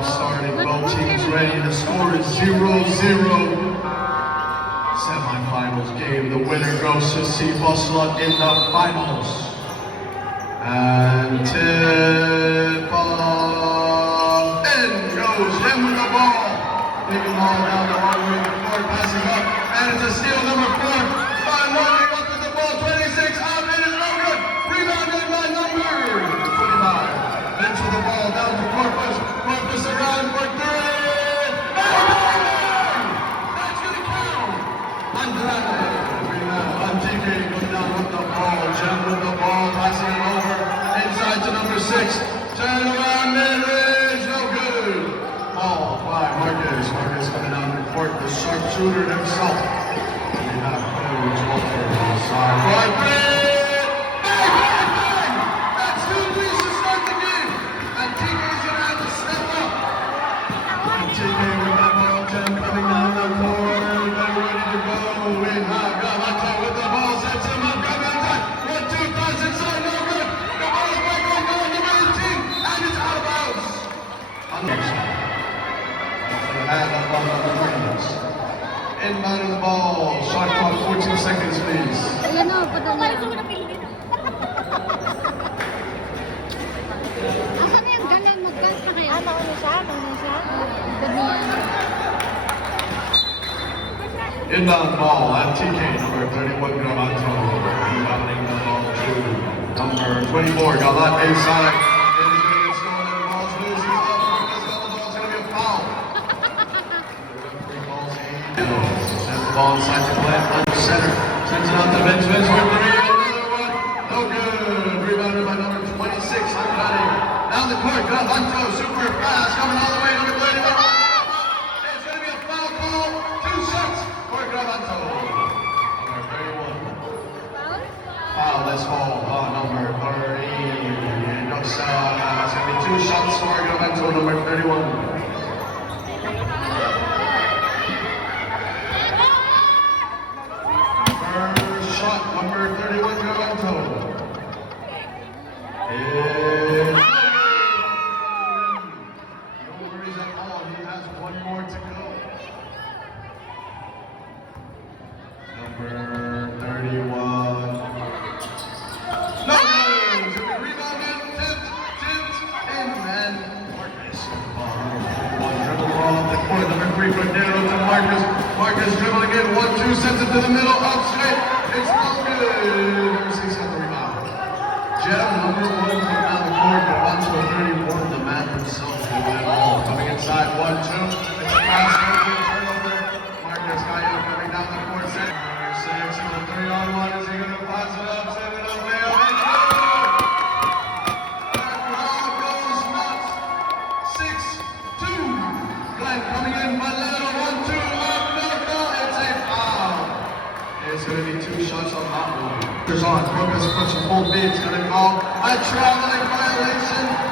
clock started. Both teams ready. The score is 0-0. Semifinals game. The winner goes to see Buslot in the finals. And tip off. In goes him with the ball. Taking ball down the wrong way. The court passing up. And it's a steal number 4. Running up with the ball. 26 out. It is no good. Rebounded by number 25. Bench with the ball down to Corpus. Corpus around for 3. That's going to count. Andrade. Antique goes down with the ball. Jem with the ball. Passing it over. Inside to number 6. Turn around. Mid-range. No good. Ball by Marcus. Marcus coming down the court. The sharpshooter himself. We have Coach Walter on the side. For 3. That's 2 threes to start the game. Antique is going to have to step up. Antique with that ball. Jem coming down the court. They're ready to go. We have Galata with the ball. Sets him up. Galata. 1-2 pass inside. No good. The ball is back on goal. Number 18. And it's out of bounds. On the side. Have up on the greens. Inbound of the ball. Shot clock 14 seconds, please. Ayan o, padala. Asan na yung galan? Mag-dance na kaya? Nauna siya? Ganyan. Inbound ball at TK, number 31, Gramato. Inbounding the ball to number 24, Galat inside. It is going to get stolen, the ball's loose. He's up for this. The ball's going to be a foul. Sends the ball inside to Glenn, over center. Sends it out to Vince. Vince for 3. Another one. No good. Rebounded by number 26, Andrade. Down the court, Galanto, super fast, coming all the way, number 31. It's going to be a foul call. 2 shots for Galanto. Number 31. Foul, let's call number 30. It's going to be 2 shots for Galanto, number 31. First shot, number 31, Galanto. No worries at all. He has 1 more to go. Number 31. No good. To be rebounded, tipped, in, and Marcus. Ball dribble ball off the court. Number 3 for Nero to Marcus. Marcus dribbling in 1-2, sends it to the middle, up straight. It's no good. Number 6 has the rebound. Jem, number 1, coming down the court, but onto a 31, the man himself doing it all. Coming inside, 1-2. It's a pass, turnover. Marcus Cayo coming down the court, set. Number 6 with a 3-on-1. Is he going to pass it up, set it up, lay up, it's good. The crowd goes nuts. 6-2. Glenn coming in, Valero, 1-2, up, no, it's a foul. It's going to be 2 shots on that one. On. Corpus puts a full beat. It's going to call a traveling